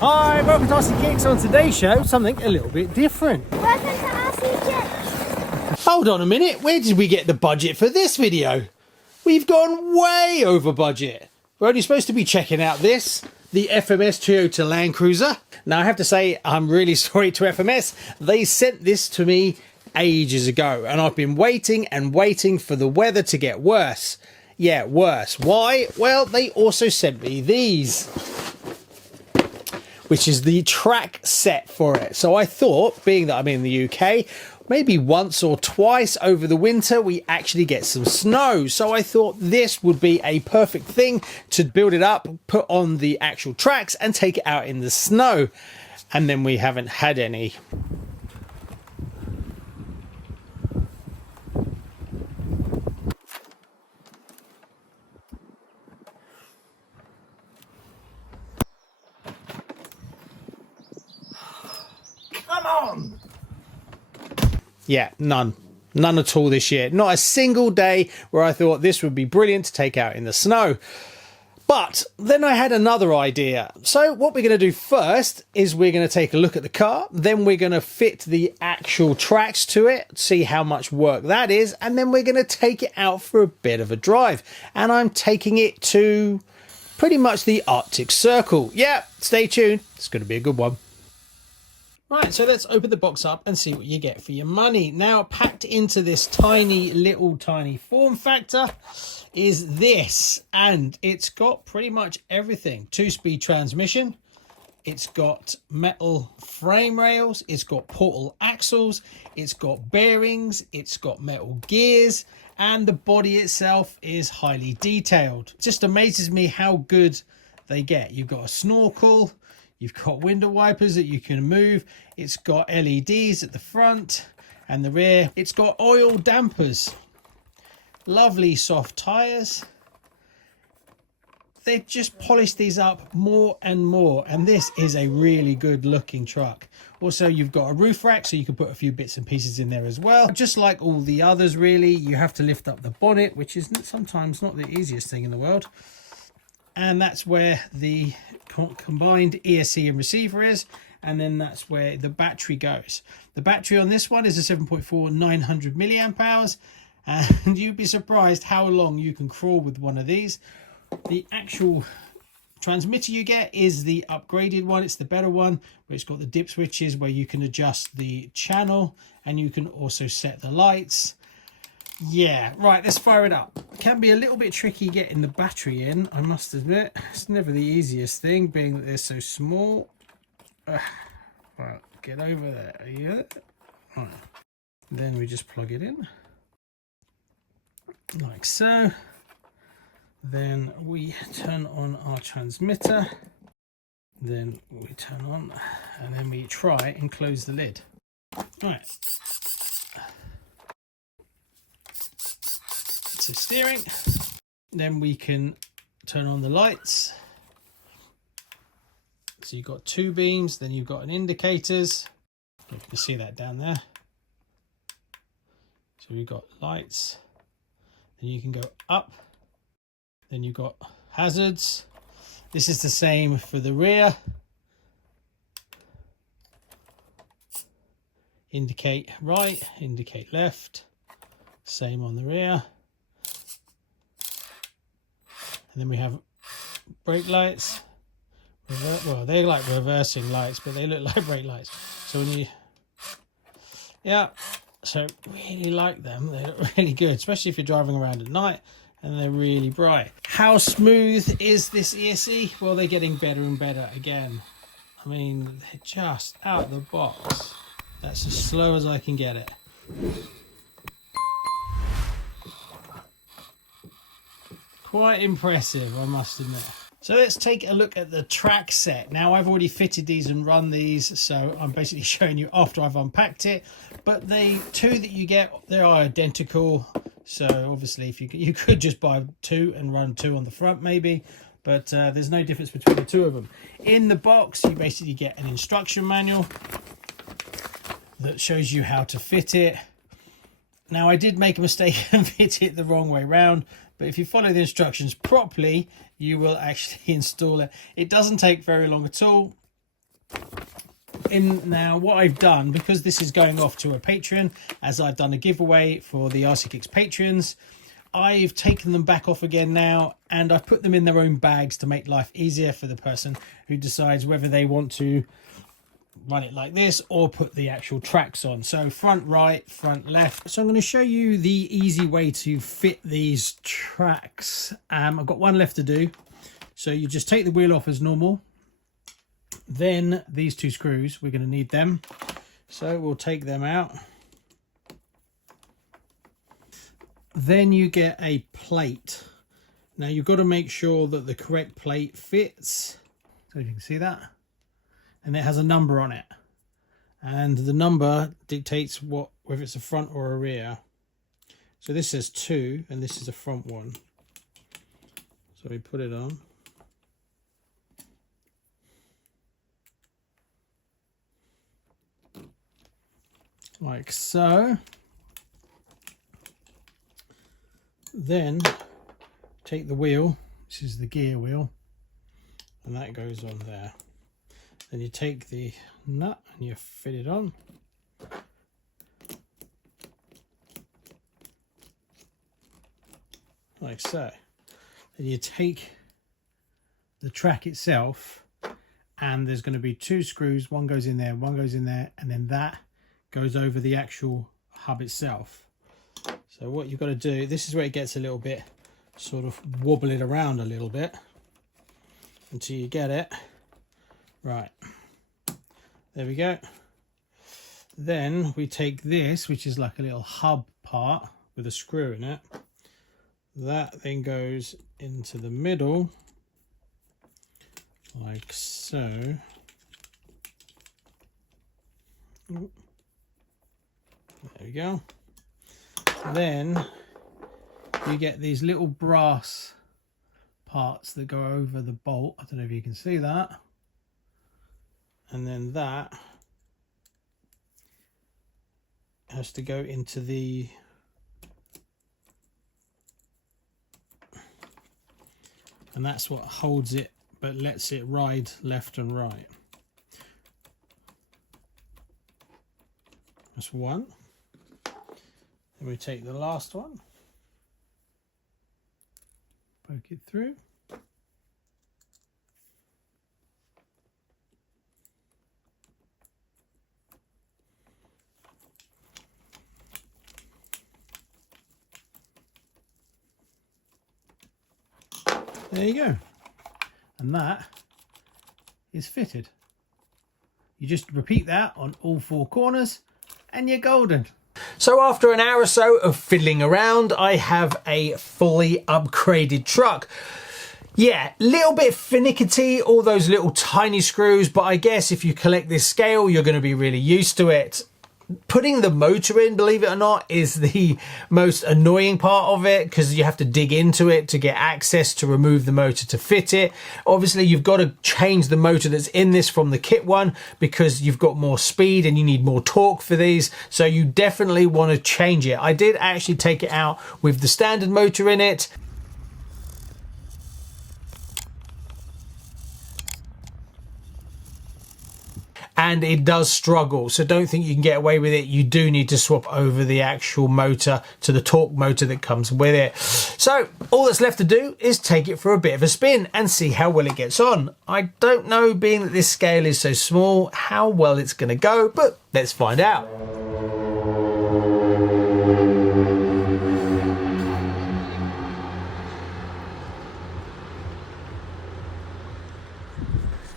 Hi, welcome to RCKicks. On today's show, something a little bit different. Welcome to RCKicks. Hold on a minute, where did we get the budget for this video? We've gone way over budget. We're only supposed to be checking out this, the FMS Toyota Land Cruiser. Now I have to say, I'm really sorry to FMS. They sent this to me ages ago and I've been waiting and waiting for the weather to get worse. Yeah, worse. Why? Well, they also sent me these, which is the track set for it. So I thought, being that I'm in the UK, maybe once or twice over the winter we actually get some snow. So I thought this would be a perfect thing to build it up, put on the actual tracks and take it out in the snow. And then we haven't had any. Come on! Yeah, none at all this year. Not a single day where I thought this would be brilliant to take out in the snow. But then I had another idea. So what we're going to do first is we're going to take a look at the car. Then we're going to fit the actual tracks to it, see how much work that is. And then we're going to take it out for a bit of a drive. And I'm taking it to pretty much the Arctic Circle. Yeah, stay tuned. It's going to be a good one. Right, so let's open the box up and see what you get for your money. Now, packed into this tiny form factor is this, and it's got pretty much everything. 2-speed transmission, it's got metal frame rails, it's got portal axles, it's got bearings, it's got metal gears, and the body itself is highly detailed. It just amazes me how good they get. You've got a snorkel, you've got window wipers that you can move. It's got LEDs at the front and the rear. It's got oil dampers. Lovely soft tyres. They've just polished these up more and more. And this is a really good looking truck. Also, you've got a roof rack, so you can put a few bits and pieces in there as well. Just like all the others, really, you have to lift up the bonnet, which is sometimes not the easiest thing in the world. And that's where the combined ESC and receiver is, and then that's where the battery goes. The battery on this one is a 7.4 900 milliamp hours, and you'd be surprised how long you can crawl with one of these. The actual transmitter you get is the upgraded one. It's the better one, where it's got the dip switches where you can adjust the channel and you can also set the lights. Yeah, right, let's fire it up. It can be a little bit tricky getting the battery in, I must admit. It's never the easiest thing, being that they're so small. Right, get over there. Yeah. Right. Then we just plug it in, like so. Then we turn on our transmitter. Then we turn on, and then we try and close the lid. Right. So steering, then we can turn on the lights. So you've got 2 beams, then you've got an indicators. You can see that down there. So we've got lights, then you can go up, then you've got hazards. This is the same for the rear. Indicate right, indicate left, same on the rear. And then we have brake lights. Well, they're like reversing lights, but they look like brake lights. So when you, yeah, so really like them. They look really good, especially if you're driving around at night, and they're really bright. How smooth is this ESC? Well, they're getting better and better again. I mean, they're just out of the box. That's as slow as I can get it. Quite impressive, I must admit. So let's take a look at the track set. Now, I've already fitted these and run these, so I'm basically showing you after I've unpacked it. But the 2 that you get, they are identical. So obviously, if you could just buy 2 and run 2 on the front maybe, but there's no difference between the 2 of them. In the box, you basically get an instruction manual that shows you how to fit it. Now, I did make a mistake and fit it the wrong way round, but if you follow the instructions properly, you will actually install it. It doesn't take very long at all. in now. What I've done, because this is going off to a Patreon, as I've done a giveaway for the RCKicks Patrons, I've taken them back off again now, and I've put them in their own bags to make life easier for the person who decides whether they want to run it like this or put the actual tracks on. So front right, front left. So I'm going to show you the easy way to fit these tracks. I've got one left to do. So you just take the wheel off as normal. Then these two screws, we're going to need them. So we'll take them out. Then you get a plate. Now you've got to make sure that the correct plate fits. So you can see that. And it has a number on it. And the number dictates whether it's a front or a rear. So this says 2 and this is a front one. So we put it on. Like so. Then take the wheel, this is the gear wheel, and that goes on there. Then you take the nut and you fit it on. Like so. Then you take the track itself, and there's going to be 2 screws, one goes in there, one goes in there, and then that goes over the actual hub itself. So what you've got to do, this is where it gets a little bit sort of wobbling around a little bit until you get it right. There we go. Then we take this, which is like a little hub part with a screw in it. That then goes into the middle like so. There we go. Then you get these little brass parts that go over the bolt. I don't know if you can see that. And then that has to go into the and that's what holds it but lets it ride left and right. That's one. Then we take the last one, poke it through. There you go. And that is fitted. You just repeat that on all 4 corners and you're golden. So after an hour or so of fiddling around, I have a fully upgraded truck. Yeah, little bit finicky, all those little tiny screws, but I guess if you collect this scale, you're going to be really used to it. Putting the motor in, believe it or not, is the most annoying part of it because you have to dig into it to get access to remove the motor to fit it. Obviously, you've got to change the motor that's in this from the kit one because you've got more speed and you need more torque for these. So you definitely want to change it. I did actually take it out with the standard motor in it. And it does struggle, so don't think you can get away with it. You do need to swap over the actual motor to the torque motor that comes with it. So all that's left to do is take it for a bit of a spin and see how well it gets on. I don't know, being that this scale is so small, how well it's going to go, but let's find out.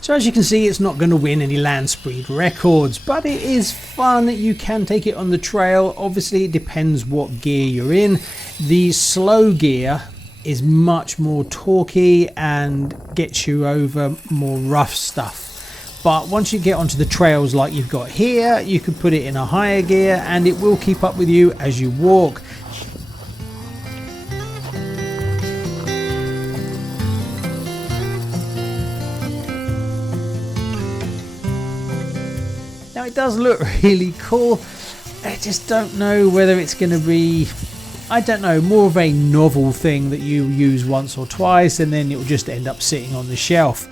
So as you can see, it's not going to win any land speed records, but it is fun. You can take it on the trail. Obviously, it depends what gear you're in. The slow gear is much more torquey and gets you over more rough stuff. But once you get onto the trails like you've got here, you can put it in a higher gear and it will keep up with you as you walk. Now it does look really cool. I just don't know whether it's going to be, I don't know, more of a novel thing that you use once or twice and then it will just end up sitting on the shelf.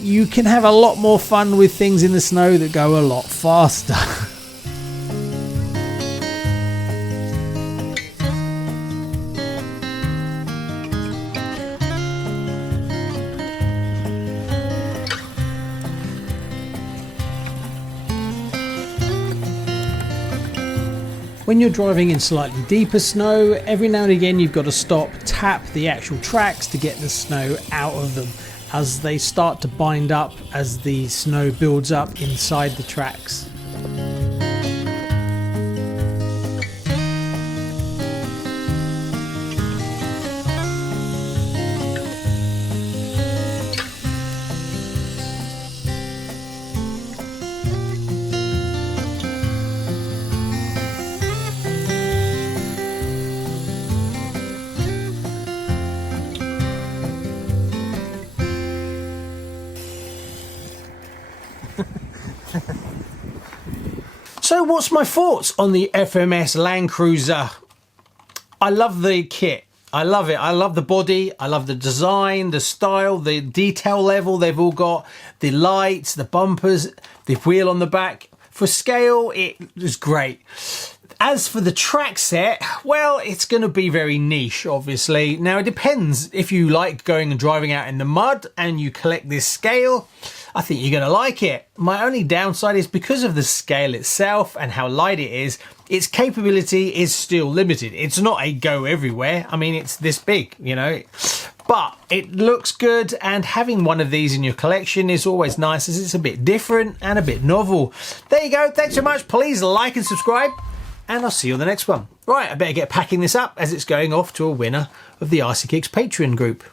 you can have a lot more fun with things in the snow that go a lot faster. When you're driving in slightly deeper snow, every now and again you've got to stop, tap the actual tracks to get the snow out of them as they start to bind up as the snow builds up inside the tracks. So what's my thoughts on the FMS Land Cruiser? I love the kit. I love it. I love the body. I love the design, the style, the detail level they've all got, the lights, the bumpers, the wheel on the back. For scale, it was great. As for the track set, well, it's going to be very niche, obviously. Now, it depends if you like going and driving out in the mud and you collect this scale. I think you're going to like it. My only downside is because of the scale itself and how light it is, its capability is still limited. It's not a go everywhere. I mean, it's this big, you know. But it looks good, and having one of these in your collection is always nice as it's a bit different and a bit novel. There you go. Thanks so much. Please like and subscribe, and I'll see you on the next one. Right, I better get packing this up as it's going off to a winner of the RCKicks Patreon group.